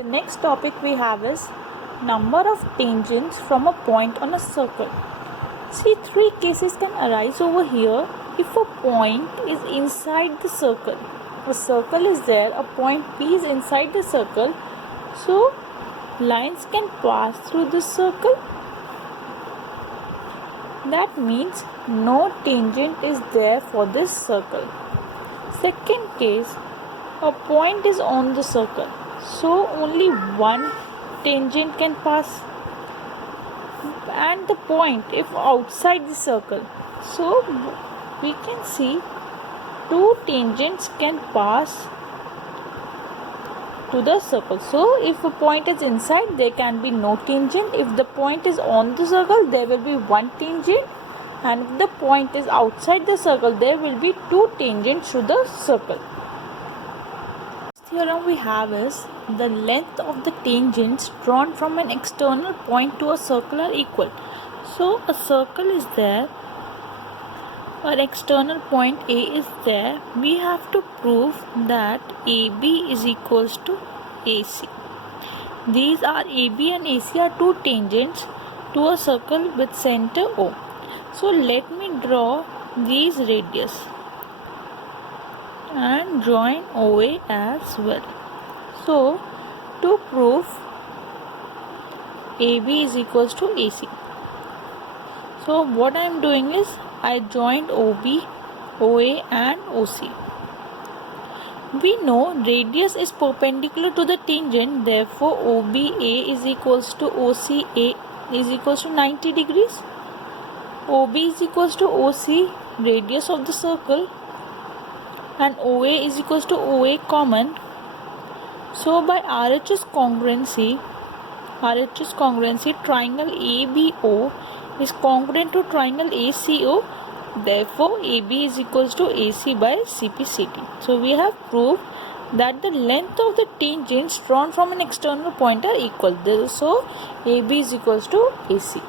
The next topic we have is number of tangents from a point on a circle. See, three cases can arise over here if a point is inside the circle. A circle is there, a point P is inside the circle, so lines can pass through the circle. That means no tangent is there for this circle. Second case, a point is on the circle, so only one tangent can pass, and the point if outside the circle, so we can see two tangents can pass to the circle. So if a point is inside, there can be no tangent. If the point is on the circle, there will be one tangent, and if the point is outside the circle, there will be two tangents to the circle. Theorem we have is the length of the tangents drawn from an external point to a circle are equal. So a circle is there, an external point A is there. We have to prove that AB is equals to AC. These are AB and AC are two tangents to a circle with center O. So let me draw these radius and join OA as well. So to prove AB is equals to AC, so what I am doing is I joined OB, OA and OC. We know radius is perpendicular to the tangent, therefore OBA is equals to OCA is equals to 90 degrees. OB is equals to OC, radius of the circle, and OA is equals to OA common. So by RHS congruency, triangle ABO is congruent to triangle ACO. Therefore, AB is equals to AC by CPCT. So we have proved that the length of the tangents drawn from an external point are equal. So AB is equals to AC.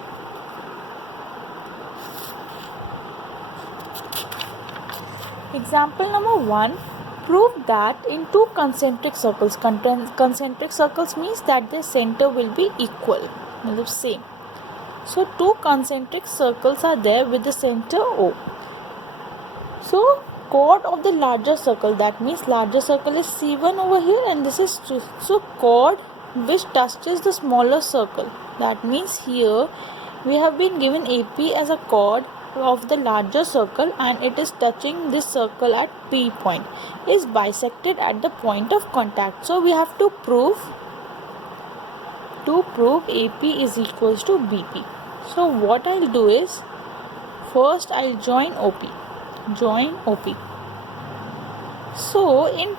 Example number 1. Prove that in two concentric circles, concentric circles means that their center will be equal, same. So two concentric circles are there with the center O. So chord of the larger circle, that means larger circle is C1 over here and this is 2. So chord which touches the smaller circle, that means here we have been given AP as a chord of the larger circle and it is touching this circle at P point, is bisected at the point of contact. So we have to prove AP is equals to BP. So what I'll do is, first I'll join OP. So in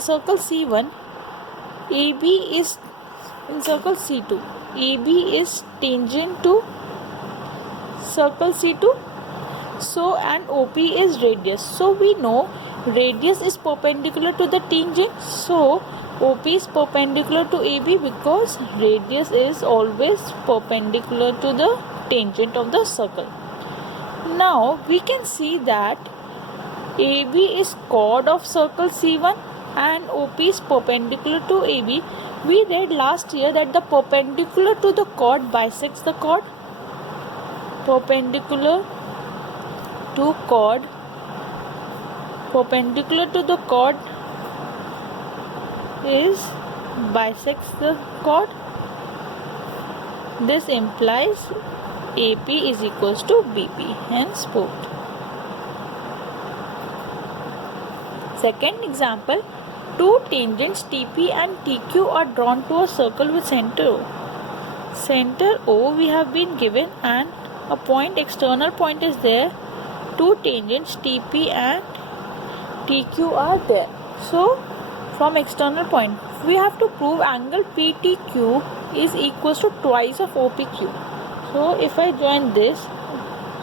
circle C1, AB is in circle C2. AB is tangent to circle C2. So and OP is radius. So we know radius is perpendicular to the tangent. So OP is perpendicular to AB because radius is always perpendicular to the tangent of the circle. Now we can see that AB is chord of circle C1 and OP is perpendicular to AB. We read last year that the perpendicular to the chord bisects the chord. Perpendicular to the chord is bisects the chord. This implies AP is equals to BP, hence proved. Second example, two tangents TP and TQ are drawn to a circle with center O. Center O we have been given and a point, external point is there. Two tangents TP and TQ are there. So from external point we have to prove angle PTQ is equals to twice of OPQ. So if I join this,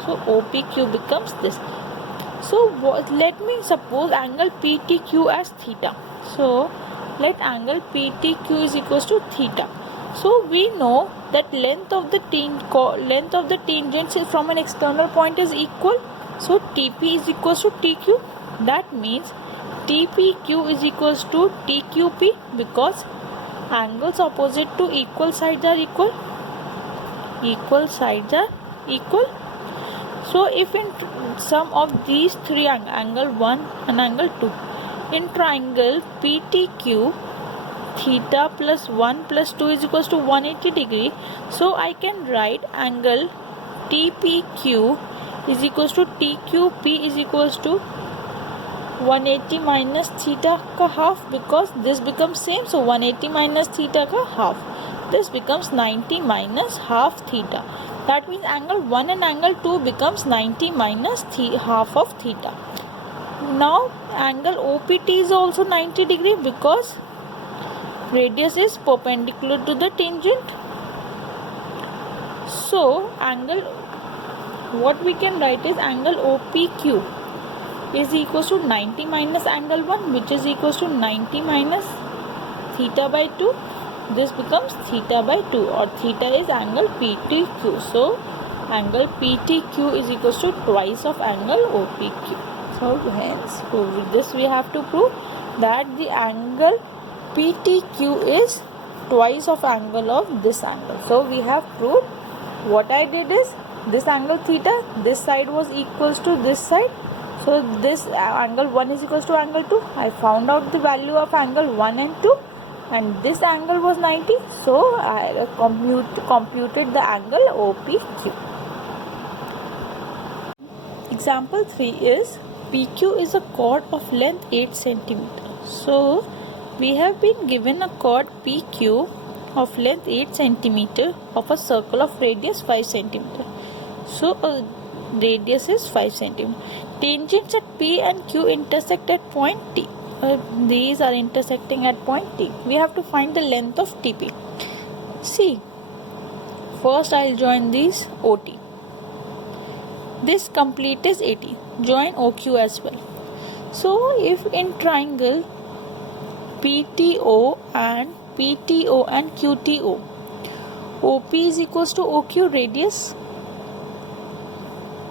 so OPQ becomes this. So let me suppose angle PTQ as theta. So let angle PTQ is equals to theta. So we know that length of the tangents from an external point is equal. So TP is equals to TQ. That means TPQ is equals to TQP because angles opposite to equal sides are equal. Equal sides are equal. So if in sum of these three angle 1 and angle 2, in triangle PTQ, theta plus 1 plus 2 is equals to 180 degree. So I can write angle TPQ is equals to TQP is equals to 180 minus theta ka half, because this becomes same. So 180 minus theta ka half. This becomes 90 minus half theta. That means angle 1 and angle 2 becomes 90 minus half of theta. Now angle OPT is also 90 degree because radius is perpendicular to the tangent. So angle, what we can write is angle OPQ is equals to 90 minus angle 1, which is equals to 90 minus theta by 2. This becomes theta by 2, or theta is angle PTQ. So angle PTQ is equals to twice of angle OPQ. So hence with this we have to prove that the angle PTQ is twice of angle of this angle. So we have proved. What I did is, this angle theta, this side was equals to this side. So this angle 1 is equals to angle 2. I found out the value of angle 1 and 2, and this angle was 90. So I computed the angle OPQ. Example 3 is PQ is a chord of length 8 cm. So we have been given a chord PQ of length 8 cm of a circle of radius 5 cm. So radius is 5 cm. Tangents at P and Q intersect at point T. These are intersecting at point T. We have to find the length of TP. See, first I will join these OT. This complete is 80. Join OQ as well. So if in triangle PTO and QTO, OP is equals to OQ radius,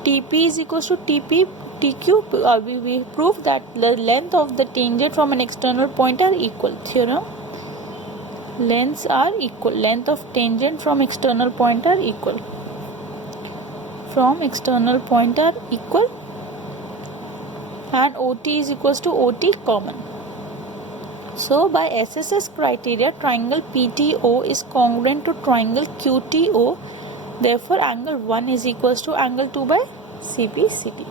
TP is equals to TQ. We prove that the length of the tangent from an external point are equal. Theorem: lengths are equal. Length of tangent from external point are equal. From external point are equal, and OT is equals to OT common. So by SSS criteria, triangle PTO is congruent to triangle QTO. Therefore, angle 1 is equals to angle 2 by CPCT.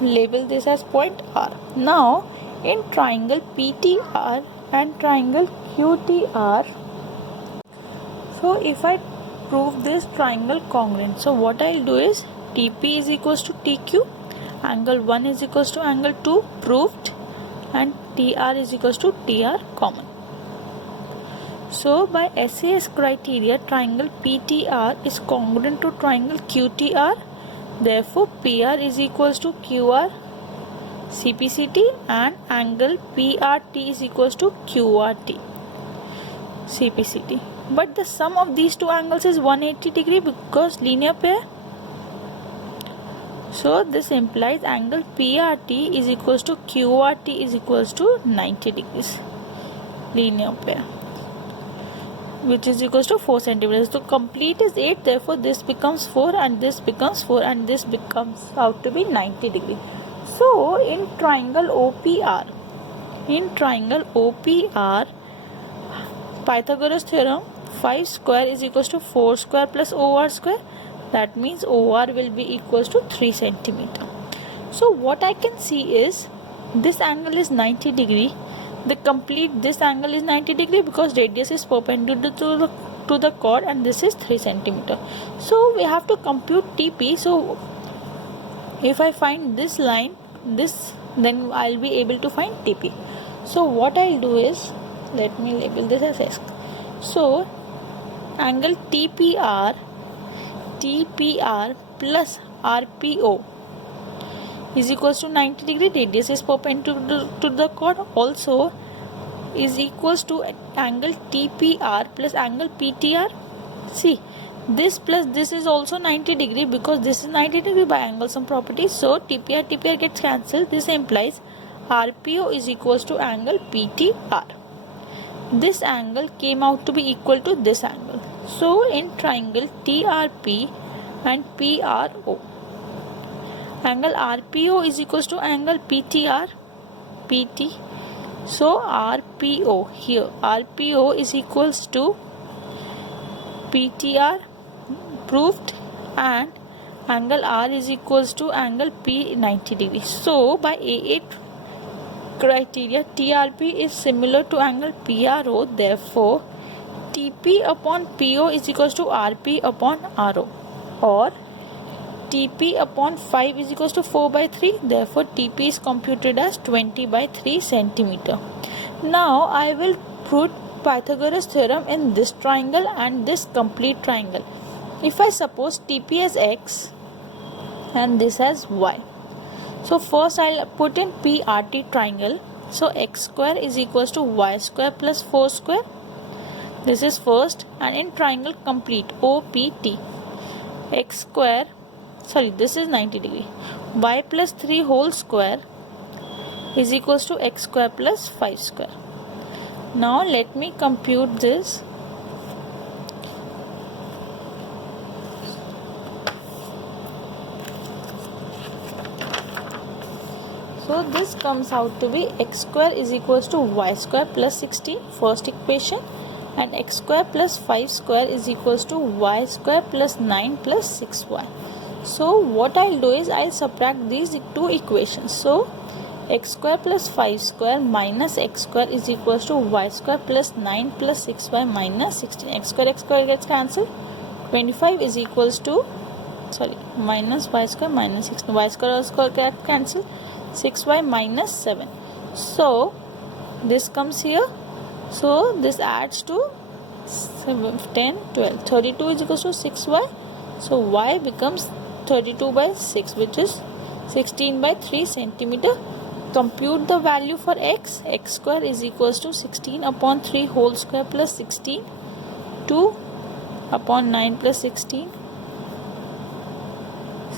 Label this as point R. Now, in triangle PTR and triangle QTR, so if I prove this triangle congruent, so what I will do is TP is equals to TQ, angle 1 is equals to angle 2, proved, and TR is equals to TR common. So by SAS criteria, triangle PTR is congruent to triangle QTR. Therefore, PR is equals to QR CPCT, and angle PRT is equals to QRT CPCT. But the sum of these two angles is 180 degree because linear pair. So this implies angle PRT is equals to QRT is equals to 90 degrees. Linear pair, which is equals to 4 centimeters. So complete is 8, therefore this becomes 4 and this becomes 4 and this becomes out to be 90 degree. So in triangle OPR, Pythagoras theorem, 5 square is equals to 4 square plus OR square. That means OR will be equals to 3 centimeter. So what I can see is this angle is 90 degree. This angle is 90 degree because radius is perpendicular to the chord, and this is 3 centimeter. So we have to compute TP. So if I find this line, then I'll be able to find TP. So what I'll do is, let me label this as S. So angle TPR plus RPO is equals to 90 degree. Radius is perpendicular to the chord, also is equals to angle TPR plus angle PTR. See, this plus this is also 90 degree because this is 90 degree by angle sum property. So TPR gets cancelled. This implies RPO is equals to angle PTR. This angle came out to be equal to this angle. So in triangle TRP and PRO, angle RPO is equals to angle PTR, PT. So RPO here, RPO is equals to PTR, proved, and angle R is equals to angle P 90 degrees. So by A8 criteria, TRP is similar to angle PRO. Therefore, TP upon PO is equals to RP upon RO, or TP upon 5 is equals to 4 by 3. Therefore, TP is computed as 20 by 3 centimeter. Now, I will put Pythagoras theorem in this triangle and this complete triangle. If I suppose TP as X and this as Y. So, first I'll put in PRT triangle. So, X square is equals to Y square plus 4 square. This is first, and in triangle complete OPT, X square, this is 90 degree, Y plus 3 whole square is equals to X square plus 5 square. Now let me compute this. So this comes out to be X square is equals to Y square plus 16, first equation, and X square plus 5 square is equals to Y square plus 9 plus 6Y. So what I'll do is I'll subtract these two equations. So X square plus 5 square minus X square is equals to Y square plus 9 plus 6Y minus 16. X square gets cancelled. 25 is equals to minus Y square minus 16. Y square also gets cancelled. 6Y minus 7. So this comes here. So this adds to 7, 10, 12. 32 is equals to 6Y. So Y becomes 32 by 6, which is 16 by 3 centimeter. Compute the value for X. X square is equals to 16 upon 3 whole square plus 16. 2 upon 9 plus 16.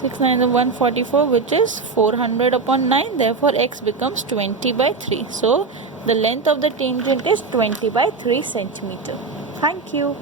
6 9 is 144, which is 400 upon 9. Therefore, X becomes 20 by 3. So, the length of the tangent is 20 by 3 centimeter. Thank you.